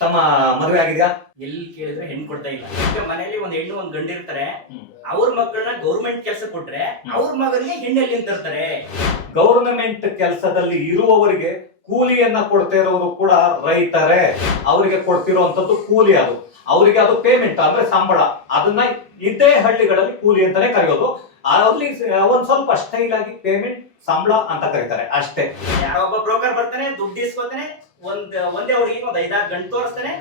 ತಮ್ಮ ಮದುವೆ ಆಗಿದ್ಯಾ? ಎಲ್ಲಿ ಕೇಳಿದ್ರೆ ಹೆಣ್ಣು ಕೊಡ್ತಾ ಇಲ್ಲ. ಈಗ ಮನೆಯಲ್ಲಿ ಒಂದ್ ಹೆಣ್ಣು ಒಂದ್ ಗಂಡು ಇರ್ತಾರೆ. ಹ್ಮ್. ಅವ್ರ ಮಕ್ಕಳನ್ನ ಗೌರ್ಮೆಂಟ್ ಕೆಲಸ ಕೊಟ್ರೆ. ಅವ್ರ ಮಗನಿಗೆ ಹೆಣ್ಣಲ್ಲಿ ತರ್ತಾರೆ ಗೌರ್ಮೆಂಟ್ ಕೆಲಸದಲ್ಲಿ ಇರುವವರಿಗೆ ಕೂಲಿಯನ್ನ ಕೊಡ್ತಾ ಇರೋರು ಕೂಡ ರೈತರೇ. ಅವರಿಗೆ ಕೊಡ್ತಿರುವಂತದ್ದು ಕೂಲಿ ಅದು. ಅವರಿಗೆ ಅದು ಪೇಮೆಂಟ್ ಅಂದ್ರೆ ಸಂಬಳ. ಅದನ್ನ ಇದೇ ಹಳ್ಳಿಗಳಲ್ಲಿ ಕೂಲಿ ಅಂತಾನೆ ಕರೆಯೋದು. ಅಲ್ಲಿ ಒಂದ್ ಸ್ವಲ್ಪ ಸ್ಟೈಲ್ ಆಗಿ ಪೇಮೆಂಟ್ ಸಂಬಳ ಅಂತ ಕರೀತಾರೆ. ಅಷ್ಟೇ. ಯಾರೊಬ್ಬ ಬ್ರೋಕರ್ ಬರ್ತಾನೆ ದುಡ್ಡು ಇಸ್ಕೊತಾನೆ ಒಂದ್, ಒಂದೇ ಹುಡುಗಿಗೆ ಒಂದ್ ಐದಾರು ಗಂಟು ತೋರಿಸ್ತಾನೆ,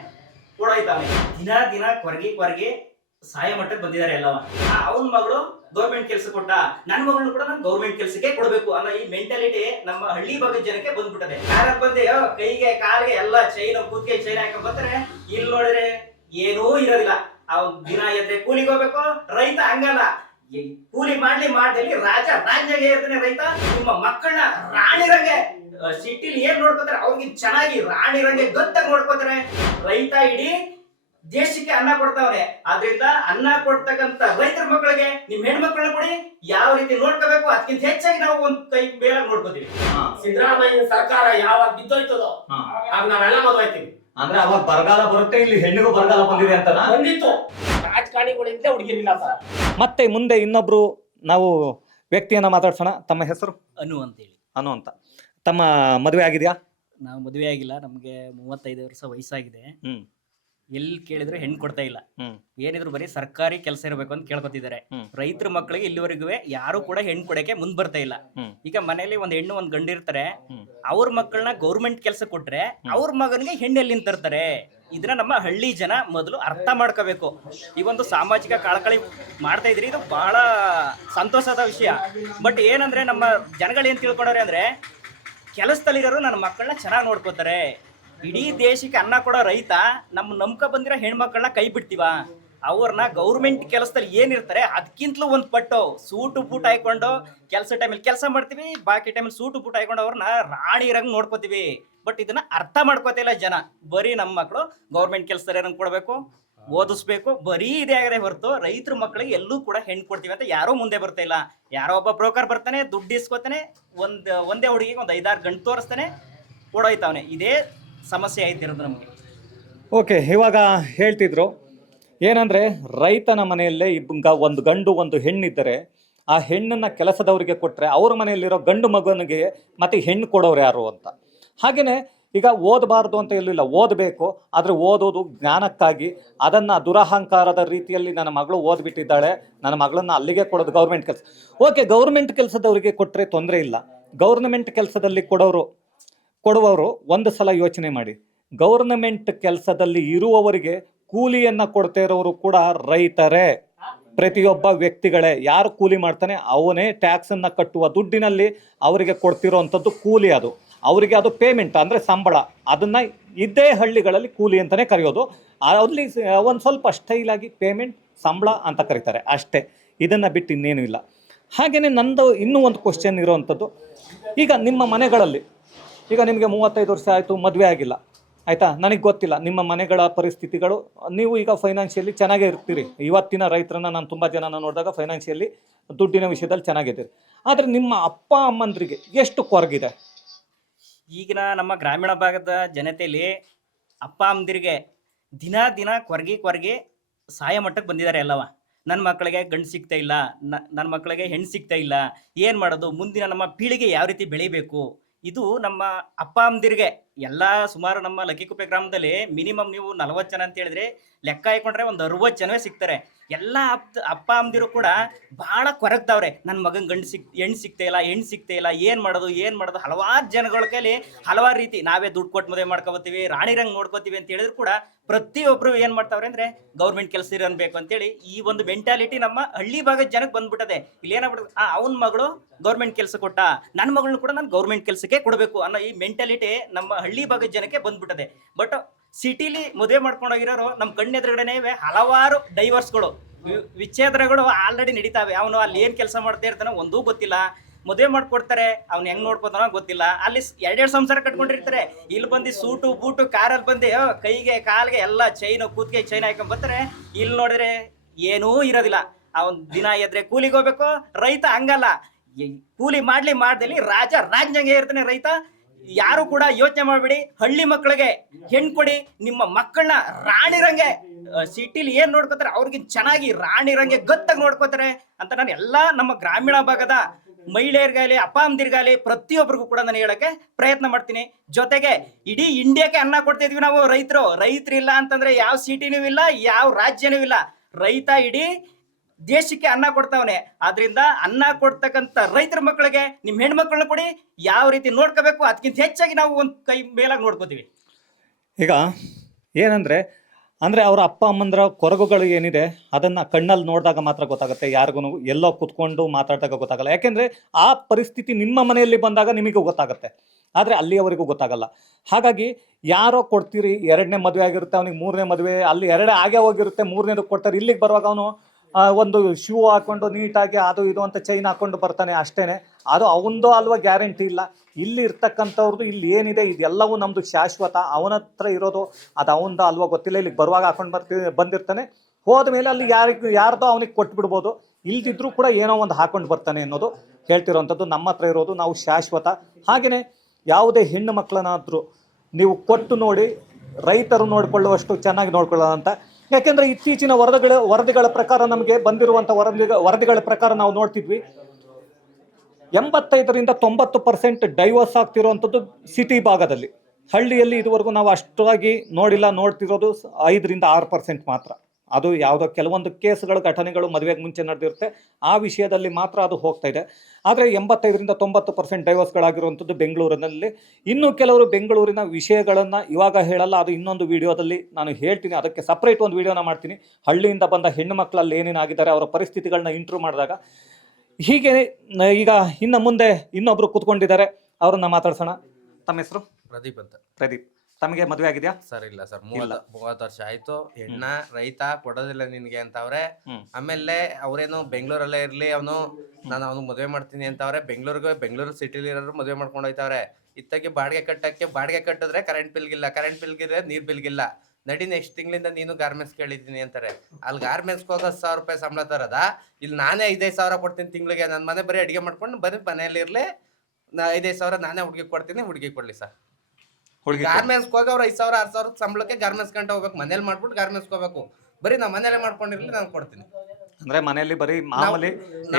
ಕೊಡೋಯ್ತಾನೆ. ದಿನ ದಿನ ಕೊರಗಿ ಕೊರಗಿ ಸಹಾಯ ಮಟ್ಟಕ್ಕೆ ಬಂದಿದ್ದಾರೆ ಎಲ್ಲವ. ಅವನ ಮಗಳು ಗೌರ್ಮೆಂಟ್ ಕೆಲಸ ಕೊಟ್ಟ ನನ್ನ ಮಗಳು ಕೂಡ ನಾನು ಗೌರ್ಮೆಂಟ್ ಕೆಲಸಕ್ಕೆ ಕೊಡಬೇಕು ಅನ್ನೋ ಈ ಮೆಂಟಾಲಿಟಿ ನಮ್ಮ ಹಳ್ಳಿ ಭಾಗದ ಜನಕ್ಕೆ ಬಂದ್ಬಿಟ್ಟದೆ. ಯಾರಕ್ ಬಂದೆ ಕೈಗೆ, ಕಾಲಿಗೆ ಎಲ್ಲ ಚೈನ್ ಕೂತ್ಗೆ ಚೈನ್ ಹಾಕೊಂಡ್ ಬರ್ತಾರೆ. ಇಲ್ಲಿ ನೋಡಿದ್ರೆ ಏನೂ ಇರೋದಿಲ್ಲ. ಅವ್ನ್ ದಿನ ಎದ್ರೆ ಕೂಲಿಗೆ ಹೋಗ್ಬೇಕು, ರೈತ ಹಂಗಲ್ಲ. ಕೂಲಿ ಮಾಡ್ಲಿ ಮಾಡ್ಲಿ, ರಾಜ ರಾಜ್ಯಾಗೆ ಇರ್ತಾನೆ ರೈತ, ನಿಮ್ಮ ಮಕ್ಕಳನ್ನ ರಾಣಿರಂಗೆ. ಸಿಟಿಲಿ ಏನ್ ನೋಡ್ಕೋತಾರೆ? ಅವ್ರಿಗೆ ಚೆನ್ನಾಗಿ ರಾಣಿ ರಂಗೆ ಗತ್ತಾಗಿ ನೋಡ್ಕೋತಾರೆ. ರೈತ ಇಡೀ ದೇಶಕ್ಕೆ ಅನ್ನ ಕೊಡ್ತಾವ್ರೆ ಆದ್ರಿಂದ ಅನ್ನ ಕೊಡ್ತಕ್ಕಂತ ರೈತರ ಮಕ್ಕಳಿಗೆ ನಿಮ್ ಹೆಣ್ಮಕ್ಳನ್ನ ಕೊಡಿ ಯಾವ ರೀತಿ ನೋಡ್ಕೋಬೇಕು ಅದಕ್ಕಿಂತ ಹೆಚ್ಚಾಗಿ ನಾವು ಒಂದ್ ಕೈ ಬೇಗ ನೋಡ್ಕೋತೀವಿ. ಸಿದ್ದರಾಮಯ್ಯ ಸರ್ಕಾರ ಯಾವಾಗ ಬಿದ್ದೋಯ್ತದೋ. ಆಗ ನಾವೆಲ್ಲ ಮದುವೆ ಅಂದ್ರೆ ಅವಾಗ ಬರಗಾಲ ಬರುತ್ತೆ ಇಲ್ಲಿ ಹೆಣ್ಣಿಗೂ ಬರಗಾಲ ಬಂದಿದೆ ಅಂತ ಬಂದಿತ್ತು. ರಾಜಕಾರಣಿಗಳಿಂದ ಹುಡುಗಿರಿಲ್ಲ ಸರ್. ಮತ್ತೆ ಮುಂದೆ ಇನ್ನೊಬ್ರು ನಾವು ವ್ಯಕ್ತಿಯನ್ನ ಮಾತಾಡ್ಸೋಣ. ತಮ್ಮ ಹೆಸರು? ಅನು ಅಂತೇಳಿ. ಅನು ಅಂತ. ತಮ್ಮ ಮದುವೆ ಆಗಿದೆಯಾ ನಾವು ಮದುವೆ ಆಗಿಲ್ಲ ನಮ್ಗೆ ಮೂವತ್ತೈದು ವರ್ಷ ವಯಸ್ಸಾಗಿದೆ ಹ್ಮ್. ಎಲ್ಲಿ ಕೇಳಿದ್ರೆ ಹೆಣ್ಣು ಕೊಡ್ತಾ ಇಲ್ಲ ಹ್ಮ್. ಏನಿದ್ರು ಬರೀ ಸರ್ಕಾರಿ ಕೆಲಸ ಇರಬೇಕು ಅಂತ ಕೇಳ್ಕೊತಿದ್ದಾರೆ ಹ್ಮ್. ರೈತರ ಮಕ್ಕಳಿಗೆ ಇಲ್ಲಿವರೆಗೂ ಯಾರು ಕೂಡ ಹೆಣ್ಣು ಕೊಡಕ್ಕೆ ಮುಂದ್ ಬರ್ತಾ ಇಲ್ಲ ಹ್ಮ್. ಈಗ ಮನೇಲಿ ಒಂದ್ ಹೆಣ್ಣು ಒಂದ್ ಗಂಡು ಇರ್ತಾರೆ ಹ್ಮ್. ಅವ್ರ ಮಕ್ಕಳನ್ನ ಗೌರ್ಮೆಂಟ್ ಕೆಲಸ ಕೊಟ್ರೆ ಅವ್ರ ಮಗನಿಗೆ ಹೆಣ್ಣೆಲ್ಲಿಂದ ತರ್ತಾರೆ ಇದನ್ನ ನಮ್ಮ ಹಳ್ಳಿ ಜನ ಮೊದಲು ಅರ್ಥ ಮಾಡ್ಕೋಬೇಕು ಈ ಒಂದು ಸಾಮಾಜಿಕ ಕಳಕಳಿ ಮಾಡ್ತಾ ಇದ್ರಿ ಇದು ಬಹಳ ಸಂತೋಷದ ವಿಷಯ ಬಟ್ ಏನಂದ್ರೆ ನಮ್ಮ ಜನಗಳು ಏನ್ ತಿಳ್ಕೊಂಡವ್ರೆ ಅಂದ್ರೆ ಕೆಲಸದಲ್ಲಿರೋರು ನನ್ನ ಮಕ್ಕಳನ್ನ ಚೆನ್ನಾಗಿ ನೋಡ್ಕೋತಾರೆ. ಇಡೀ ದೇಶಕ್ಕೆ ಅನ್ನ ಕೊಡೋ ರೈತ ನಮ್ಮ ನಂಬ್ಕ ಬಂದಿರೋ ಹೆಣ್ಮಕ್ಳನ್ನ ಕೈ ಬಿಡ್ತೀವ? ಅವ್ರನ್ನ ಗೌರ್ಮೆಂಟ್ ಕೆಲಸದಲ್ಲಿ ಏನಿರ್ತಾರೆ ಅದಕ್ಕಿಂತಲೂ ಒಂದು ಪಟ್ಟು ಸೂಟು ಬೂಟ್ ಹಾಕೊಂಡು ಕೆಲಸ ಟೈಮಲ್ಲಿ ಕೆಲಸ ಮಾಡ್ತೀವಿ, ಬಾಕಿ ಟೈಮಲ್ಲಿ ಸೂಟು ಬೂಟ್ ಹಾಕೊಂಡು ಅವ್ರನ್ನ ರಾಣಿರಂಗ್ ನೋಡ್ಕೋತೀವಿ. ಬಟ್ ಇದನ್ನ ಅರ್ಥ ಮಾಡ್ಕೋತಿಲ್ಲ ಜನ. ಬರೀ ನಮ್ಮ ಮಕ್ಕಳು ಗೌರ್ಮೆಂಟ್ ಕೆಲಸದಲ್ಲಿ ಏನಂಗೆ ಕೊಡಬೇಕು? ಓದಿಸ್ಬೇಕು. ಬರೀ ಇದೇ ಆಗದೆ ಹೊರತು ರೈತರ ಮಕ್ಕಳಿಗೆ ಎಲ್ಲೂ ಕೂಡ ಹೆಣ್ಣು ಕೊಡ್ತೀವಿ ಅಂತ ಯಾರೋ ಮುಂದೆ ಬರ್ತಾ ಇಲ್ಲ. ಯಾರೋ ಒಬ್ಬ ಬ್ರೋಕರ್ ಬರ್ತಾನೆ, ದುಡ್ಡು ಇಸ್ಕೋತಾನೆ, ಒಂದ್, ಒಂದೇ ಹುಡುಗಿಗೆ ಒಂದು ಐದಾರು ಗಂಟು ತೋರಿಸ್ತಾನೆ, ಓಡೋಯ್ತಾವನೆ. ಇದೇ ಸಮಸ್ಯೆ ಐತಿರೋದು ನಮಗೆ. ಓಕೆ, ಇವಾಗ ಹೇಳ್ತಿದ್ರು, ಏನಂದ್ರೆ ರೈತನ ಮನೆಯಲ್ಲೇ ಈಗ ಒಂದು ಗಂಡು, ಒಂದು ಹೆಣ್ಣಿದ್ದರೆ ಆ ಹೆಣ್ಣನ್ನ ಕೆಲಸದವರಿಗೆ ಕೊಟ್ಟರೆ ಅವ್ರ ಮನೆಯಲ್ಲಿರೋ ಗಂಡು ಮಗನಿಗೆ ಮತ್ತೆ ಹೆಣ್ಣು ಕೊಡೋರು ಯಾರು ಅಂತ. ಹಾಗೆಯೇ ಈಗ ಓದಬಾರ್ದು ಅಂತ ಇಲ್ಲ. ಓದಬೇಕು, ಆದರೆ ಓದೋದು ಜ್ಞಾನಕ್ಕಾಗಿ. ಅದನ್ನು ದುರಹಂಕಾರದ ರೀತಿಯಲ್ಲಿ ನನ್ನ ಮಗಳು ಓದ್ಬಿಟ್ಟಿದ್ದಾಳೆ. ನನ್ನ ಮಗಳನ್ನು ಅಲ್ಲಿಗೆ ಕೊಡೋದು ಗೌರ್ಮೆಂಟ್ ಕೆಲಸ. ಓಕೆ, ಗೌರ್ಮೆಂಟ್ ಕೆಲಸದವರಿಗೆ ಕೊಟ್ಟರೆ ತೊಂದರೆ ಇಲ್ಲ. ಗೌರ್ನಮೆಂಟ್ ಕೆಲಸದಲ್ಲಿ ಕೊಡೋರು, ಕೊಡುವವರು ಒಂದು ಸಲ ಯೋಚನೆ ಮಾಡಿ. ಗೌರ್ನಮೆಂಟ್ ಕೆಲಸದಲ್ಲಿ ಇರುವವರಿಗೆ ಕೂಲಿಯನ್ನು ಕೊಡ್ತಾ ಇರೋರು ಕೂಡ ರೈತರೇ. ಪ್ರತಿಯೊಬ್ಬ ವ್ಯಕ್ತಿಗಳೇ. ಯಾರು ಕೂಲಿ ಮಾಡ್ತಾನೆ? ಅವನೇ ಟ್ಯಾಕ್ಸನ್ನು ಕಟ್ಟುವ ದುಡ್ಡಿನಲ್ಲಿ ಅವರಿಗೆ ಕೊಡ್ತಿರೋವಂಥದ್ದು ಕೂಲಿ ಅದು. ಅವರಿಗೆ ಅದು ಪೇಮೆಂಟ್ ಅಂದರೆ ಸಂಬಳ. ಅದನ್ನು ಇದೇ ಹಳ್ಳಿಗಳಲ್ಲಿ ಕೂಲಿ ಅಂತಲೇ ಕರೆಯೋದು. ಅಲ್ಲಿ ಒಂದು ಸ್ವಲ್ಪ ಸ್ಟೈಲ್ ಆಗಿ ಪೇಮೆಂಟ್ ಸಂಬಳ ಅಂತ ಕರೀತಾರೆ. ಅಷ್ಟೇ. ಇದನ್ನು ಬಿಟ್ಟು ಇನ್ನೇನು ಇಲ್ಲ. ಹಾಗೆಯೇ ನಂದು ಇನ್ನೂ ಒಂದು ಕ್ವಶನ್ ಇರೋವಂಥದ್ದು ಈಗ ನಿಮ್ಮ ಮನೆಗಳಲ್ಲಿ, ಈಗ ನಿಮಗೆ ಮೂವತ್ತೈದು ವರ್ಷ ಆಯಿತು, ಮದುವೆ ಆಗಿಲ್ಲ. ಆಯಿತಾ? ನನಗೆ ಗೊತ್ತಿಲ್ಲ. ನಿಮ್ಮ ಮನೆಗಳ ಪರಿಸ್ಥಿತಿಗಳು, ನೀವು ಈಗ ಫೈನಾನ್ಷಿಯಲಿ ಚೆನ್ನಾಗೇ ಇರ್ತೀರಿ. ಇವತ್ತಿನ ರೈತರನ್ನ ನಾನು ತುಂಬ ಜನನ ನೋಡಿದಾಗ ಫೈನಾನ್ಷಿಯಲಿ ದುಡ್ಡಿನ ವಿಷಯದಲ್ಲಿ ಚೆನ್ನಾಗಿದ್ದೀರಿ. ಆದರೆ ನಿಮ್ಮ ಅಪ್ಪ ಅಮ್ಮಂದ್ರಿಗೆ ಎಷ್ಟು ಕೊರಗಿದೆ? ಈಗಿನ ನಮ್ಮ ಗ್ರಾಮೀಣ ಭಾಗದ ಜನತೆಯಲ್ಲಿ ಅಪ್ಪ, ಅಮ್ಮದಿರಿಗೆ ದಿನ ದಿನ ಕೊರಗಿ ಕೊರಗಿ ಸಹಾಯ ಮಟ್ಟಕ್ಕೆ ಬಂದಿದ್ದಾರೆ ಎಲ್ಲವ. ನನ್ನ ಮಕ್ಕಳಿಗೆ ಗಂಡು ಸಿಗ್ತಾ ಇಲ್ಲ ನನ್ನ ಮಕ್ಕಳಿಗೆ ಹೆಣ್ಣು ಸಿಗ್ತಾ ಇಲ್ಲ, ಏನು ಮಾಡೋದು? ಮುಂದಿನ ನಮ್ಮ ಪೀಳಿಗೆ ಯಾವ ರೀತಿ ಬೆಳಿಬೇಕು? ಇದು ನಮ್ಮ ಅಪ್ಪ, ಅಮ್ಮದಿರಿಗೆ ಎಲ್ಲ ಸುಮಾರು ನಮ್ಮ ಲಕ್ಕಿಕುಪ್ಪೆ ಗ್ರಾಮದಲ್ಲಿ ಮಿನಿಮಮ್ ನೀವು ನಲವತ್ತು ಜನ ಅಂತ ಹೇಳಿದ್ರೆ ಲೆಕ್ಕ ಹಾಕೊಂಡ್ರೆ ಒಂದು ಅರವತ್ತು ಜನವೇ ಸಿಗ್ತಾರೆ. ಎಲ್ಲ ಅಪ್ ಅಪ್ಪ ಅಮ್ಮದಿರು ಕೂಡ ಬಹಳ ಕೊರಗ್ತಾವ್ರೆ ನನ್ನ ಮಗನ ಗಂಡು ಸಿಕ್ ಹೆಣ್ಣು ಸಿಗ್ತಾ ಇಲ್ಲ ಹೆಣ್ಣು ಸಿಗ್ತಾ ಇಲ್ಲ, ಏನು ಮಾಡೋದು ಏನು ಮಾಡೋದು, ಹಲವಾರು ಜನಗಳ ಕೈಲಿ ಹಲವಾರು ರೀತಿ ನಾವೇ ದುಡ್ಡು ಕೊಟ್ಟು ಮದುವೆ ರಾಣಿ ರಂಗ್ ನೋಡ್ಕೋತೀವಿ ಅಂತ ಹೇಳಿದ್ರು ಕೂಡ ಪ್ರತಿಯೊಬ್ಬರು ಏನು ಮಾಡ್ತಾವ್ರೆ ಅಂದರೆ ಗೌರ್ಮೆಂಟ್ ಕೆಲಸ ಇರಬೇಕು ಅಂತೇಳಿ ಈ ಒಂದು ಮೆಂಟಾಲಿಟಿ ನಮ್ಮ ಹಳ್ಳಿ ಭಾಗದ ಜನಕ್ಕೆ ಬಂದ್ಬಿಟ್ಟದೆ. ಇಲ್ಲಿ ಏನಾಗ್ಬಿಡುತ್ತೆ ಆ, ಅವನ ಮಗಳು ಗೌರ್ಮೆಂಟ್ ಕೆಲಸ ಕೊಟ್ಟ ನನ್ನ ಮಗಳನ್ನ ಕೂಡ ನಾನು ಗೌರ್ಮೆಂಟ್ ಕೆಲಸಕ್ಕೆ ಕೊಡಬೇಕು ಅನ್ನೋ ಈ ಮೆಂಟಾಲಿಟಿ ನಮ್ಮ ಹಳ್ಳಿ ಭಾಗದ ಜನಕ್ಕೆ ಬಂದ್ಬಿಟ್ಟದೆ. ಬಟ್ ಸಿಟಿಲಿ ಮದುವೆ ಮಾಡ್ಕೊಂಡೋಗಿರೋರು ನಮ್ಮ ಕಣ್ಣೆದುರುಗಡೆನೇ ಇವೆ ಹಲವಾರು ಡೈವರ್ಸ್ಗಳು ವಿಚ್ಛೇದನಗಳು ಆಲ್ರೆಡಿ ನಡೀತಾವೆ. ಅವನು ಅಲ್ಲಿ ಏನು ಕೆಲಸ ಮಾಡ್ತಾ ಇರ್ತಾನೋ ಒಂದೂ ಗೊತ್ತಿಲ್ಲ. ಮದುವೆ ಮಾಡ್ಕೊಡ್ತಾರೆ, ಅವ್ನು ಹೆಂಗ್ ನೋಡ್ಕೋತಾನೋ ಗೊತ್ತಿಲ್ಲ. ಅಲ್ಲಿ ಎರಡೆರಡು ಸಂಸಾರ ಕಟ್ಕೊಂಡಿರ್ತಾರೆ. ಇಲ್ಲಿ ಬಂದು ಸೂಟು, ಬೂಟು, ಕಾರಲ್ಲಿ ಬಂದು ಕೈಗೆ, ಕಾಲ್ಗೆ ಎಲ್ಲ ಚೈನು ಕೂತ್ಗೆ ಚೈನ್ ಹಾಕೊಂಡ್ ಬರ್ತಾರೆ. ಇಲ್ಲಿ ನೋಡಿದ್ರೆ ಏನೂ ಇರೋದಿಲ್ಲ. ಅವನ್ ದಿನ ಎದ್ರೆ ಕೂಲಿಗೆ ಹೋಗ್ಬೇಕು, ರೈತ ಹಂಗಲ್ಲ. ಕೂಲಿ ಮಾಡ್ಲಿ ಮಾಡ್ದಲ್ಲಿ ರಾಜ ರಾಜ್ಯಂಗೆ ಇರ್ತಾನೆ ರೈತ. ಯಾರು ಕೂಡ ಯೋಚನೆ ಮಾಡಬೇಡಿ. ಹಳ್ಳಿ ಮಕ್ಕಳಿಗೆ ಹೆಣ್ಕೊಡಿ ನಿಮ್ಮ ಮಕ್ಕಳನ್ನ ರಾಣಿರಂಗೆ ಸಿಟಿಲಿ ಏನ್ ನೋಡ್ಕೋತಾರೆ ಅವ್ರಿಗೆ ಚೆನ್ನಾಗಿ ರಾಣಿರಂಗೆ ಗತ್ತಾಗಿ ನೋಡ್ಕೋತಾರೆ ಅಂತ ನಾನು ಎಲ್ಲಾ ನಮ್ಮ ಗ್ರಾಮೀಣ ಭಾಗದ ಮಹಿಳೆಯರಿಗಾಗಲಿ, ಅಪ್ಪ ಅಮ್ಮದಿರ್ಗಾಲಿ ಪ್ರತಿಯೊಬ್ಬರಿಗೂ ಕೂಡ ನಾನು ಹೇಳಕ್ಕೆ ಪ್ರಯತ್ನ ಮಾಡ್ತೀನಿ. ಜೊತೆಗೆ ಇಡೀ ಇಂಡಿಯಾಕ್ಕೆ ಅನ್ನ ಕೊಡ್ತಾ ಇದೀವಿ ನಾವು ರೈತರು. ರೈತರಿಲ್ಲ ಅಂತಂದ್ರೆ ಯಾವ ಸಿಟಿನೂ ಇಲ್ಲ, ಯಾವ ರಾಜ್ಯನೂ ಇಲ್ಲ. ರೈತ ಇಡೀ ದೇಶಕ್ಕೆ ಅನ್ನ ಕೊಡ್ತಾವನೆ. ಆದ್ರಿಂದ ಅನ್ನ ಕೊಡ್ತಕ್ಕಂತ ರೈತರ ಮಕ್ಕಳಿಗೆ ನಿಮ್ಮ ಹೆಣ್ಮಕ್ಳನ್ನ ಕೊಡಿ, ಯಾವ ರೀತಿ ನೋಡ್ಕೋಬೇಕು ಅದಕ್ಕಿಂತ ಹೆಚ್ಚಾಗಿ ನಾವು ಒಂದು ಕೈ ಮೇಲಾಗಿ ನೋಡ್ಕೋತೀವಿ. ಈಗ ಏನಂದ್ರೆ, ಅಂದ್ರೆ ಅವರ ಅಪ್ಪ, ಅಮ್ಮಂದ್ರ ಕೊರಗುಗಳು ಏನಿದೆ, ಅದನ್ನ ಕಣ್ಣಲ್ಲಿ ನೋಡಿದಾಗ ಮಾತ್ರ ಗೊತ್ತಾಗುತ್ತೆ. ಯಾರಿಗೂ ಎಲ್ಲೋ ಕುತ್ಕೊಂಡು ಮಾತಾಡಿದಾಗ ಗೊತ್ತಾಗಲ್ಲ. ಯಾಕೆಂದ್ರೆ ಆ ಪರಿಸ್ಥಿತಿ ನಿಮ್ಮ ಮನೆಯಲ್ಲಿ ಬಂದಾಗ ನಿಮಗೂ ಗೊತ್ತಾಗುತ್ತೆ. ಆದರೆ ಅಲ್ಲಿಯವರೆಗೂ ಗೊತ್ತಾಗಲ್ಲ. ಹಾಗಾಗಿ ಯಾರೋ ಕೊಡ್ತೀರಿ, ಎರಡನೇ ಮದುವೆ ಆಗಿರುತ್ತೆ, ಅವನಿಗೆ ಮೂರನೇ ಮದುವೆ, ಅಲ್ಲಿ ಎರಡೇ ಆಗೇ ಹೋಗಿರುತ್ತೆ ಮೂರನೇದು ಕೊಡ್ತಾರೆ, ಇಲ್ಲಿಗೆ ಬರುವಾಗ ಅವನು ಒಂದು ಶೂ ಹಾಕೊಂಡು ನೀಟಾಗಿ ಅದು ಇದು ಅಂತ ಚೈನ್ ಹಾಕೊಂಡು ಬರ್ತಾನೆ ಅಷ್ಟೇನೆ. ಅದು ಅವನದು ಅಲ್ವಾ ಗ್ಯಾರಂಟಿ ಇಲ್ಲ. ಇಲ್ಲಿ ಇರ್ತಕ್ಕಂಥವ್ರದ್ದು ಇಲ್ಲಿ ಏನಿದೆ ಇದೆಲ್ಲವೂ ನಮ್ಮದು ಶಾಶ್ವತ. ಅವನ ಹತ್ರ ಇರೋದು ಅದು ಅವನದ ಅಲ್ವಾ ಗೊತ್ತಿಲ್ಲ. ಇಲ್ಲಿಗೆ ಬರುವಾಗ ಹಾಕೊಂಡು ಬರ್ತಿ, ಬಂದಿರ್ತಾನೆ. ಹೋದ ಮೇಲೆ ಅಲ್ಲಿ ಯಾರಿಗೆ, ಯಾರ್ದೋ ಅವನಿಗೆ ಕೊಟ್ಬಿಡ್ಬೋದು. ಇಲ್ದಿದ್ರೂ ಕೂಡ ಏನೋ ಒಂದು ಹಾಕೊಂಡು ಬರ್ತಾನೆ ಅನ್ನೋದು ಹೇಳ್ತಿರೋವಂಥದ್ದು ನಮ್ಮ ಹತ್ರ ಇರೋದು. ನಾವು ಶಾಶ್ವತ. ಹಾಗೆಯೇ ಯಾವುದೇ ಹೆಣ್ಣು ಮಕ್ಕಳನ್ನಾದರೂ ನೀವು ಕೊಟ್ಟು ನೋಡಿ, ರೈತರು ನೋಡಿಕೊಳ್ಳುವಷ್ಟು ಚೆನ್ನಾಗಿ ನೋಡ್ಕೊಳ್ಳೋಣ ಅಂತ ಯಾಕೆಂದರೆ ಇತ್ತೀಚಿನ ವರದಿಗಳ ವರದಿಗಳ ಪ್ರಕಾರ ನಮಗೆ ಬಂದಿರುವಂಥ ವರದಿ, ವರದಿಗಳ ಪ್ರಕಾರ ನಾವು ನೋಡ್ತಿದ್ವಿ. ಎಂಬತ್ತೈದರಿಂದ ತೊಂಬತ್ತು ಪರ್ಸೆಂಟ್ ಡೈವರ್ಸ್ ಆಗ್ತಿರುವಂಥದ್ದು ಸಿಟಿ ಭಾಗದಲ್ಲಿ. ಹಳ್ಳಿಯಲ್ಲಿ ಇದುವರೆಗೂ ನಾವು ಅಷ್ಟಾಗಿ ನೋಡಿಲ್ಲ, ನೋಡ್ತಿರೋದು ಐದರಿಂದ ಆರು ಪರ್ಸೆಂಟ್ ಮಾತ್ರ. ಅದು ಯಾವುದೋ ಕೆಲವೊಂದು ಕೇಸ್ಗಳು ಘಟನೆಗಳು ಮದುವೆಗೆ ಮುಂಚೆ ನಡೆದಿರುತ್ತೆ. ಆ ವಿಷಯದಲ್ಲಿ ಮಾತ್ರ ಅದು ಹೋಗ್ತಾ ಇದೆ. ಆದರೆ ಎಂಬತ್ತೈದರಿಂದ ತೊಂಬತ್ತು ಪರ್ಸೆಂಟ್ ಡೈವರ್ಸ್ಗಳಾಗಿರುವಂಥದ್ದು ಬೆಂಗಳೂರಿನಲ್ಲಿ. ಇನ್ನೂ ಕೆಲವರು ಬೆಂಗಳೂರಿನ ವಿಷಯಗಳನ್ನು ಇವಾಗ ಹೇಳಲ್ಲ. ಅದು ಇನ್ನೊಂದು ವಿಡಿಯೋದಲ್ಲಿ ನಾನು ಹೇಳ್ತೀನಿ. ಅದಕ್ಕೆ ಸಪ್ರೇಟ್ ಒಂದು ವಿಡಿಯೋನ ಮಾಡ್ತೀನಿ. ಹಳ್ಳಿಯಿಂದ ಬಂದ ಹೆಣ್ಣು ಮಕ್ಕಳಲ್ಲಿ ಏನೇನಾಗಿದ್ದಾರೆ ಅವರ ಪರಿಸ್ಥಿತಿಗಳನ್ನ ಇಂಟ್ರೂ ಮಾಡಿದಾಗ. ಹೀಗೆ ಈಗ ಇನ್ನು ಮುಂದೆ ಇನ್ನೊಬ್ಬರು ಕೂತ್ಕೊಂಡಿದ್ದಾರೆ. ಅವ್ರನ್ನ ಮಾತಾಡ್ಸೋಣ. ತಮ್ಮ ಹೆಸರು? ಪ್ರದೀಪ್ ಅಂತ. ಪ್ರದೀಪ್. ತಮಗೆ ಮದುವೆ ಆಗಿದ್ಯಾ? ಸರ್ ಇಲ್ಲ ಸರ್. ಮೂವತ್ತ ಮೂವತ್ತು ವರ್ಷ ಆಯ್ತು. ಹೆಣ್ಣ ರೈತ ಕೊಡೋದಿಲ್ಲ ನಿನ್ಗೆ ಅಂತವ್ರೆ. ಹ್ಮ್. ಆಮೇಲೆ ಅವ್ರೇನು ಬೆಂಗಳೂರಲ್ಲೇ ಇರ್ಲಿ ಅವನು ನಾನು ಅವ್ನಿಗೆ ಮದುವೆ ಮಾಡ್ತೀನಿ ಅಂತವ್ರೆ ಬೆಂಗಳೂರಿಗೆ ಬೆಂಗಳೂರು ಸಿಟಿಲಿ ಇರೋರು ಮದುವೆ ಮಾಡ್ಕೊಂಡು ಹೋಯ್ತವ್ರೆ. ಇತ್ತಾಗೆ ಬಾಡಿಗೆ ಕಟ್ಟಕ್ಕೆ ಬಾಡಿಗೆ ಕಟ್ಟಿದ್ರೆ ಕರೆಂಟ್ ಬಿಲ್ಗಿಲ್ಲ ಕರೆಂಟ್ ಬಿಲ್ಗಿದ್ರೆ ನೀರ್ ಬಿಲ್ಗಿಲ್ಲ ನಡಿ ನೆಕ್ಸ್ಟ್ ತಿಂಗಳಿಂದ ನೀನು ಗಾರ್ಮೆಂಟ್ಸ್ ಕೇಳಿದ್ದೀನಿ ಅಂತಾರೆ. ಅಲ್ಲಿ ಗಾರ್ಮೆಂಟ್ಸ್ಗೆ ಹೋಗೋ ಸಾವಿರ ರೂಪಾಯಿ ಸಂಬಳ ತರದ? ಇಲ್ಲಿ ನಾನೇ ಐದೈದು ಸಾವಿರ ಕೊಡ್ತೀನಿ ತಿಂಗಳಿಗೆ. ನನ್ನ ಮನೆ ಬರೀ ಅಡಿಗೆ ಮಾಡ್ಕೊಂಡು ಬರೀ ಮನೆಯಲ್ಲಿ ಇರ್ಲಿ ನಾ ಐದೈದು ಸಾವಿರ ನಾನೇ ಹುಡುಗಿ ಕೊಡ್ತೀನಿ ಹುಡುಗಿ ಕೊಡ್ಲಿ ಸರ್. ಹುಡುಗಿ ಗಾರ್ಮೆಂಟ್ಸ್ ಹೋಗಿ ಅವ್ರು ಐದ್ ಸಾವಿರ ಆರ್ ಸಾವಿರ ಸಂಬಳಕ್ಕೆ ಗಾರ್ಮೆಂಟ್ಸ್ ಕಂಟ ಹೋಗ್ಬೇಕು. ಮನೇಲಿ ಮಾಡ್ಬಿಟ್ಟು ಗಾರ್ಮೆಂಟ್ಸ್ ಹೋಗ್ಬೇಕು. ಬರೀ ನಾ ಮನೇಲೆ ಮಾಡ್ಕೊಂಡಿರ್ಲಿ ನಾನು ಕೊಡ್ತೀನಿ. ಅಂದ್ರೆ ಮನೆಯಲ್ಲಿ ಬರೀ ಮಾಮೂಲಿ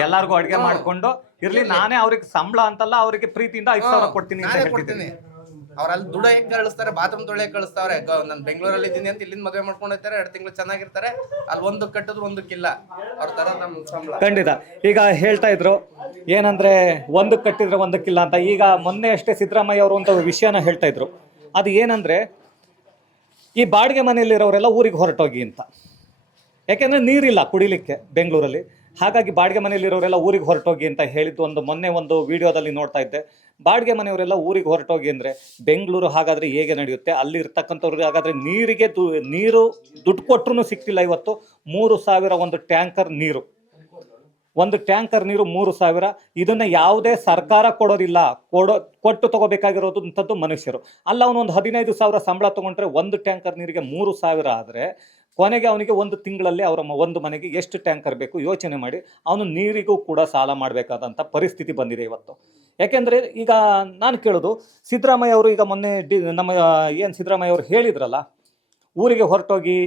ಎಲ್ಲಾರ್ಗು ಅಡಿಗೆ ಮಾಡ್ಕೊಂಡು ಇರ್ಲಿ ನಾನೇ ಅವ್ರಿಗೆ ಸಂಬಳ ಅಂತಲ್ಲ ಅವರಿಗೆ ಪ್ರೀತಿಯಿಂದ ಐದು ಸಾವಿರ ಕೊಡ್ತೀನಿ ಅಂತ ನಾನೇ ಹೇಳ್ತಿದ್ದೀನಿ. ಕೊಡ್ತೀನಿ. ದುಡ ಅಲ್ಲಿ ದುಡಿಯಕ್ ಕಳಿಸ್ತಾರೆ ಬಾತ್ರೂಮ್ ತೊಳೆಯಕ್ ಕಳಿಸ್ತಾವ್ರೆ? ನಾನು ಬೆಂಗಳೂರಲ್ಲಿ ಇದ್ದೀನಿ ಅಂತ ಇಲ್ಲಿಂದ ಮದುವೆ ಮಾಡ್ಕೊಂಡು ಹೋಗ್ತಾರೆ ಎರಡು ತಿಂಗಳು ಚೆನ್ನಾಗಿರ್ತಾರೆ. ಅಲ್ಲಿ ಒಂದು ಕಟ್ಟಿದ್ರು ಒಂದಕ್ಕಿಲ್ಲ. ಅವ್ರ ತರ ನಮ್ ಸಂಬಳ. ಖಂಡಿತ. ಈಗ ಹೇಳ್ತಾ ಇದ್ರು ಏನಂದ್ರೆ ಒಂದು ಕಟ್ಟಿದ್ರೆ ಒಂದಕ್ಕಿಲ್ಲ ಅಂತ. ಈಗ ಮೊನ್ನೆ ಅಷ್ಟೇ ಸಿದ್ದರಾಮಯ್ಯ ಅವರು ಅಂತ ವಿಷಯನ ಹೇಳ್ತಾ ಇದ್ರು. ಅದು ಏನಂದ್ರೆ ಈ ಬಾಡಿಗೆ ಮನೆಯಲ್ಲಿರೋರೆಲ್ಲ ಊರಿಗೆ ಹೊರಟೋಗಿ ಅಂತ. ಯಾಕೆಂದರೆ ನೀರಿಲ್ಲ ಕುಡಿಲಿಕ್ಕೆ ಬೆಂಗಳೂರಲ್ಲಿ. ಹಾಗಾಗಿ ಬಾಡಿಗೆ ಮನೆಯಲ್ಲಿರೋರೆಲ್ಲ ಊರಿಗೆ ಹೊರಟೋಗಿ ಅಂತ ಹೇಳಿದ್ದು ಒಂದು ಮೊನ್ನೆ ಒಂದು ವಿಡಿಯೋದಲ್ಲಿ ನೋಡ್ತಾ ಇದ್ದೆ. ಬಾಡಿಗೆ ಮನೆಯವರೆಲ್ಲ ಊರಿಗೆ ಹೊರಟೋಗಿ ಅಂದರೆ ಬೆಂಗಳೂರು ಹಾಗಾದರೆ ಹೇಗೆ ನಡೆಯುತ್ತೆ? ಅಲ್ಲಿ ಇರ್ತಕ್ಕಂಥವ್ರಿಗೆ ಹಾಗಾದರೆ ನೀರಿಗೆ ದು ನೀರು ದುಡ್ಡು ಕೊಟ್ಟರು ಸಿಗ್ತಿಲ್ಲ ಇವತ್ತು. ಮೂರು ಸಾವಿರ ಒಂದು ಟ್ಯಾಂಕರ್ ನೀರು. ಒಂದು ಟ್ಯಾಂಕರ್ ನೀರು ಮೂರು ಸಾವಿರ. ಇದನ್ನ ಯಾವುದೇ ಸರ್ಕಾರ ಕೊಡೋದಿಲ್ಲ. ಕೊಡೋ, ಕೊಟ್ಟು ತಗೋಬೇಕಾಗಿರೋದು ಅಂಥದ್ದು ಮನುಷ್ಯರು. ಅಲ್ಲ, ಅವನು ಒಂದು ಹದಿನೈದು ಸಾವಿರ ಸಂಬಳ ತಗೊಂಡ್ರೆ ಒಂದು ಟ್ಯಾಂಕರ್ ನೀರಿಗೆ ಮೂರು ಸಾವಿರ ಆದರೆ ಕೊನೆಗೆ ಅವನಿಗೆ ಒಂದು ತಿಂಗಳಲ್ಲಿ ಅವರ ಒಂದು ಮನೆಗೆ ಎಷ್ಟು ಟ್ಯಾಂಕರ್ ಬೇಕು ಯೋಚನೆ ಮಾಡಿ ಅವನು ನೀರಿಗೂ ಕೂಡ ಸಾಲ ಮಾಡಬೇಕಾದಂಥ ಪರಿಸ್ಥಿತಿ ಬಂದಿದೆ ಇವತ್ತು. ಯಾಕೆಂದರೆ ಈಗ ನಾನು ಕೇಳೋದು, ಸಿದ್ದರಾಮಯ್ಯ ಅವರು ಈಗ ಮೊನ್ನೆ ಡಿ, ನಮ್ಮ ಏನು ಸಿದ್ದರಾಮಯ್ಯ ಅವರು ಹೇಳಿದ್ರಲ್ಲ, ಊರಿಗೆ ಹೊರಟೋಗಿ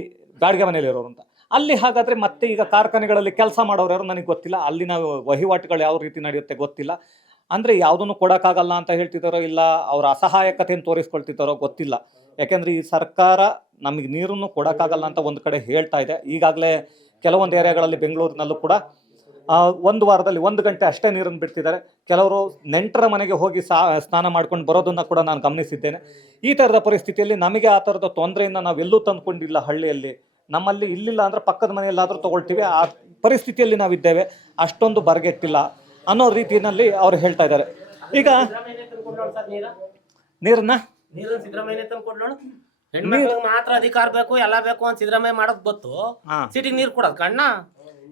ಗಾಡಿಗೆ ಮನೇಲಿ ಇರೋರು ಅಂತ. ಅಲ್ಲಿ ಹಾಗಾದರೆ ಮತ್ತೆ ಈಗ ಕಾರ್ಖಾನೆಗಳಲ್ಲಿ ಕೆಲಸ ಮಾಡೋರು ಯಾರು ನನಗೆ ಗೊತ್ತಿಲ್ಲ. ಅಲ್ಲಿನ ವಹಿವಾಟುಗಳು ಯಾವ ರೀತಿ ನಡೆಯುತ್ತೆ ಗೊತ್ತಿಲ್ಲ. ಅಂದರೆ ಯಾವುದನ್ನು ಕೊಡೋಕ್ಕಾಗಲ್ಲ ಅಂತ ಹೇಳ್ತಿದ್ದಾರೋ ಇಲ್ಲ, ಅವರ ಅಸಹಾಯಕತೆಯನ್ನು ತೋರಿಸ್ಕೊಳ್ತಿದ್ದಾರೋ ಗೊತ್ತಿಲ್ಲ. ಯಾಕೆಂದರೆ ಈ ಸರ್ಕಾರ ನಮಗೆ ನೀರನ್ನು ಕೊಡೋಕ್ಕಾಗಲ್ಲ ಅಂತ ಒಂದು ಕಡೆ ಹೇಳ್ತಾ ಇದೆ. ಈಗಾಗಲೇ ಕೆಲವೊಂದು ಏರಿಯಾಗಳಲ್ಲಿ ಬೆಂಗಳೂರಿನಲ್ಲೂ ಕೂಡ ಒಂದು ವಾರದಲ್ಲಿ ಒಂದು ಗಂಟೆ ಅಷ್ಟೇ ನೀರನ್ನು ಬಿಡ್ತಿದ್ದಾರೆ. ಕೆಲವರು ನೆಂಟರ ಮನೆಗೆ ಹೋಗಿ ಸಾ, ಸ್ನಾನ ಮಾಡ್ಕೊಂಡು ಬರೋದನ್ನು ಕೂಡ ನಾನು ಗಮನಿಸಿದ್ದೇನೆ. ಈ ಥರದ ಪರಿಸ್ಥಿತಿಯಲ್ಲಿ ನಮಗೆ ಆ ಥರದ ತೊಂದರೆಯನ್ನು ನಾವೆಲ್ಲೂ ತಂದುಕೊಂಡಿಲ್ಲ ಹಳ್ಳಿಯಲ್ಲಿ. ನಮ್ಮಲ್ಲಿ ಇಲ್ಲಿಲ್ಲ ಅಂದ್ರೆ ಪಕ್ಕದ ಮನೆಯಲ್ಲಾದರೂ ತಗೊಳ್ತೀವಿ. ಆ ಪರಿಸ್ಥಿತಿಯಲ್ಲಿ ನಾವಿದ್ದೇವೆ. ಅಷ್ಟೊಂದು ಬರಗೆಟ್ಟಿಲ್ಲ ಅನ್ನೋ ರೀತಿಯಲ್ಲಿ ಅವ್ರು ಹೇಳ್ತಾ ಇದ್ದಾರೆ. ಈಗ ನೀರನ್ನ? ನೀರನ್ನ ಸಿದ್ದರಾಮಯ್ಯನೇ ತಂದ್ಕೊಡ್ಲೋಣ ಹೆಣ್ಮಕ್ಳಿಗೆ ಮಾತ್ರ ಅಧಿಕಾರ ಬೇಕು ಎಲ್ಲ ಬೇಕು ಅಂತ ಸಿದ್ದರಾಮಯ್ಯ ಮಾಡೋದ್ ಗೊತ್ತು. ಹಾ. ಸಿಟಿಗೆ ನೀರ್ ಕೊಡೋದ್ ಕಣ್ಣ?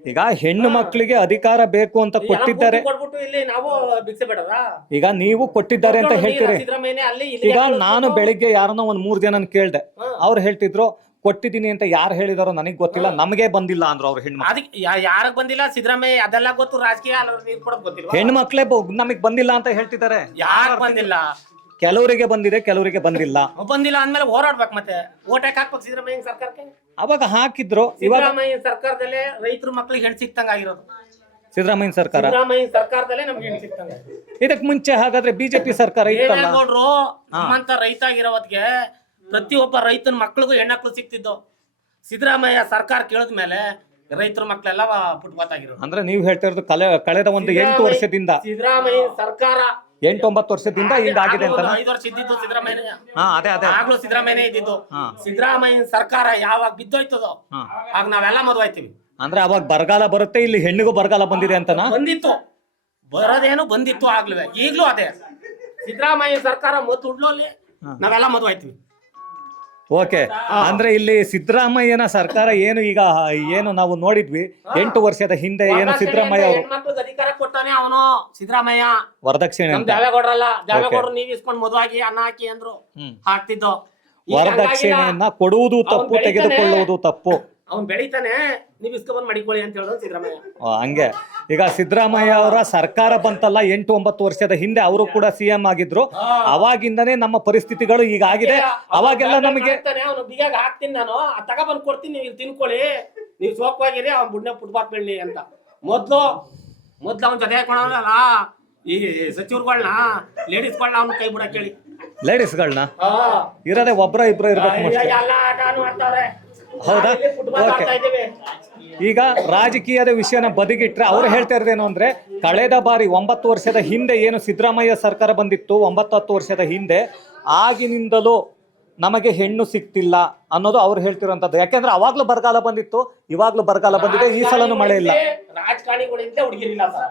ಈಗ ಹೆಣ್ಣು ಮಕ್ಕಳಿಗೆ ಅಧಿಕಾರ ಬೇಕು ಅಂತ ಕೊಟ್ಟಿದ್ದಾರೆ. ಕೊಟ್ಬಿಟ್ಟು ಇಲ್ಲಿ ನಾವು ಭಿಕ್ಷೆ ಬೇಡದ? ಈಗ ನೀವು ಕೊಟ್ಟಿದ್ದಾರೆ ಅಂತ ಹೇಳ್ತೀರಿ. ಅಲ್ಲಿ ಇಲ್ಲಿ ಈಗ ಯಾಕೆ ನಾನು? ಬೆಳಿಗ್ಗೆ ಯಾರನ್ನೋ ಒಂದ್ ಮೂರ್ ಜನ ಕೇಳ್ದೆ. ಅವ್ರು ಹೇಳ್ತಿದ್ರು ಕೊಟ್ಟಿದ್ದೀನಿ ಅಂತ ಯಾರು ಹೇಳಿದಾರೋ ನನಗೆ ಗೊತ್ತಿಲ್ಲ ನಮಗೆ ಬಂದಿಲ್ಲ ಅಂದ್ರು ಅವ್ರ ಹೆಣ್ಣು ಅದಕ್ಕೆ ಯಾರಕ್ ಬಂದಿಲ್ಲ? ಸಿದ್ದರಾಮಯ್ಯ ಅದೆಲ್ಲ ಗೊತ್ತು ರಾಜಕೀಯ ಹೆಣ್ಮಕ್ಳೆ ನೀರ್ ಕೊಡೋದ್ ಗೊತ್ತಿಲ್ಲ ಹೆಣ್ಣು ಮಕ್ಳೇ ನಮಗೆ ಬಂದಿಲ್ಲ ಅಂತ ಹೇಳ್ತಿದ್ದಾರೆ ಯಾರು ಬಂದಿಲ್ಲ? ಕೆಲವರಿಗೆ ಬಂದಿದೆ ಕೆಲವರಿಗೆ ಬಂದಿಲ್ಲ. ಬಂದಿಲ್ಲ ಅಂದ್ಮೇಲೆ ಹೋರಾಡ್ಬೇಕು ಮತ್ತೆ. ಓಟ್ ಯಾಕೆ ಹಾಕ್ಬೇಕು ಸಿದ್ದರಾಮಯ್ಯ ಸರ್ಕಾರಕ್ಕೆ? ಅವಾಗ ಹಾಕಿದ್ರು ಇವಾಗ ಸಿದ್ದರಾಮಯ್ಯ ಸರ್ಕಾರದಲ್ಲೇ ರೈತರ ಮಕ್ಳಿಗೆ ಹೆಣ್ ಸಿಕ್ತಂಗ ಆಗಿರೋದು ಸಿದ್ದರಾಮಯ್ಯ ಸರ್ಕಾರ. ಸಿದ್ದರಾಮಯ್ಯ ಸರ್ಕಾರದಲ್ಲೇ ನಮ್ಗೆ ಹೆಣ್ ಸಿಕ್ತಂಗ ಇದಕ್ ಮುಂಚೆ ಹಾಗಾದ್ರೆ ಬಿಜೆಪಿ ಸರ್ಕಾರ ಇತ್ತಲ್ಲ? ದೇವೇಗೌಡರು ನಮ್ಮಂತ ರೈತ ಆಗಿರೋವತ್ಗೆ ಪ್ರತಿಯೊಬ್ಬ ರೈತನ ಮಕ್ಳಿಗೂ ಹೆಣ್ಮಕ್ಳು ಸಿಕ್ತಿದ್ದು ಸಿದ್ದರಾಮಯ್ಯ ಸರ್ಕಾರ ಕೇಳಿದ್ಮೇಲೆ ರೈತರ ಮಕ್ಕಳೆಲ್ಲ ಫುಟ್ಪಾತ್ ಆಗಿರೋ ಅಂದ್ರೆ ನೀವು ಹೇಳ್ತಾ ಇರೋದು ಕಲೆ ಕಳೆದ ಒಂದು ಎಂಟು ವರ್ಷದಿಂದ. ಸಿದ್ದರಾಮಯ್ಯ ಸರ್ಕಾರ ಎಂಟು ಒಂಬತ್ತು ವರ್ಷದಿಂದ ಹಿಂಗಾಗಿದೆ ಅಂತ ಐದು ವರ್ಷ ಇದ್ದಿದ್ದು ಸಿದ್ದರಾಮಯ್ಯ ಹಾ ಅದೇ ಅದೇ. ಆಗ್ಲೂ ಸಿದ್ದರಾಮಯ್ಯ ಇದ್ದಿದ್ದು. ಸಿದ್ದರಾಮಯ್ಯ ಸರ್ಕಾರ ಯಾವಾಗ ಬಿದ್ದೋಯ್ತದೋ. ಆಗ ನಾವೆಲ್ಲ ಮದುವಾಯ್ತೀವಿ. ಅಂದ್ರೆ ಅವಾಗ ಬರಗಾಲ ಬರುತ್ತೆ ಇಲ್ಲಿ ಹೆಣ್ಣಿಗೂ ಬರಗಾಲ ಬಂದಿದೆ ಅಂತನಾ? ಬಂದಿತ್ತು. ಬರೋದೇನು ಬಂದಿತ್ತು ಆಗ್ಲೂ. ಈಗ್ಲೂ ಅದೇ. ಸಿದ್ದರಾಮಯ್ಯ ಸರ್ಕಾರ ಮತ್ತು ಹುಡ್ಲೋಲಿ ನಾವೆಲ್ಲ ಮದುವಾಯ್ತೀವಿ. ಓಕೆ. ಅಂದ್ರೆ ಇಲ್ಲಿ ಸಿದ್ದರಾಮಯ್ಯನ ಸರ್ಕಾರ ಏನು ಈಗ ಏನು ನಾವು ನೋಡಿದ್ವಿ ಎಂಟು ವರ್ಷದ ಹಿಂದೆ ಏನು ಸಿದ್ದರಾಮಯ್ಯ ಅವರು ಅಧಿಕಾರ ಕೊಟ್ಟಾನೆ ಅವನು ಸಿದ್ದರಾಮಯ್ಯ. ವರದಕ್ಷಿಣೆ ನಮ್ ಅಂತ. ದೇವೇಗೌಡ್ರಲ್ಲ ದೇವೇಗೌಡ್ರು ನೀವ್ ಇಸ್ಕೊಂಡ್ ಮದುವಾಗಿ ಅನ್ನ ಹಾಕಿ ಅಂದ್ರು. ಹಾಕ್ತಿದ್ದು. ವರದಕ್ಷಿಣೆಯನ್ನ ಕೊಡುವುದು ತಪ್ಪು. ತೆಗೆದುಕೊಳ್ಳುವುದು ತಪ್ಪು. ಅವ್ನ್ ಬೆಳಿತಾನೆ ನೀವ್ ಇಸ್ಕೊಂಡ್ ಮಡಿಕೊಳ್ಳಿ ಅಂತ ಹೇಳಿದ್ರು ಸಿದ್ದರಾಮಯ್ಯ. ಆ, ಹಂಗೆ. ಈಗ ಸಿದ್ದರಾಮಯ್ಯ ಅವರ ಸರ್ಕಾರ ಬಂತಲ್ಲ ಎಂಟು ಒಂಬತ್ತು ವರ್ಷದ ಹಿಂದೆ ಅವರು ಕೂಡ ಸಿಎಂ ಆಗಿದ್ರು. ಅವಾಗಿಂದನೇ ನಮ್ಮ ಪರಿಸ್ಥಿತಿಗಳು ಈಗ ಆಗಿದೆ. ಅವಾಗೆಲ್ಲ ನಮಗೆ ಅವನು ಬಿಗಾಗ ಹಾಕ್ತೀನಿ ನಾನು. ತಗ ಬಂದ್ ಕೊಡ್ತೀನಿ ನೀವು ತಿನ್ಕೊಳ್ಳಿ. ನೀವು ಸೋಕವಾಗಿರಿ ಅವ್ನ್ ಬುಡ್ನೆ ಫುಟ್ಬಾತ್ ಬೆಳ್ಳಿ ಅಂತ. ಮೊದ್ಲು ಮೊದ್ಲು ಅವ್ನ ಜೊತೆ ಹಾಕೊಂಡಲ್ಲ ಈ ಸಚಿವರುಗಳನ್ನ ಲೇಡೀಸ್ಗಳನ್ನ ಅವ್ನ ಕೈ ಬಿಡಕ್ ಹೇಳಿ. ಲೇಡೀಸ್ಗಳನ್ನ ಹಾ. ಇರೋದೇ ಒಬ್ರ ಇಬ್ರು ಇರ್ಬೇಕು ಮೋಸ್ಟ್ಲಿ ಎಲ್ಲ ಆಟನೂ ಆಡ್ತಾವ್ರೆ. ಹೌದಾ? ಓಕೆ. ಈಗ ರಾಜಕೀಯದ ವಿಷಯನ ಬದಿಗಿಟ್ರೆ ಅವ್ರು ಹೇಳ್ತಾ ಇರೋದೇನು ಅಂದ್ರೆ ಕಳೆದ ಬಾರಿ ಒಂಬತ್ತು ವರ್ಷದ ಹಿಂದೆ ಏನು ಸಿದ್ದರಾಮಯ್ಯ ಸರ್ಕಾರ ಬಂದಿತ್ತು ಒಂಬತ್ತು ಹತ್ತು ವರ್ಷದ ಹಿಂದೆ ಆಗಿನಿಂದಲೂ ನಮಗೆ ಹೆಣ್ಣು ಸಿಕ್ತಿಲ್ಲ ಅನ್ನೋದು ಅವ್ರು ಹೇಳ್ತಿರೋಂಥದ್ದು ಯಾಕೆಂದ್ರೆ ಅವಾಗ್ಲೂ ಬರಗಾಲ ಬಂದಿತ್ತು ಇವಾಗ್ಲೂ ಬರಗಾಲ ಬಂದಿದೆ ಈ ಸಲನೂ ಮಳೆ ಇಲ್ಲ ರಾಜಕಾರಣಿಗಳಿಂದ ಹುಡುಗಿರಿಲ್ಲ ಸರ್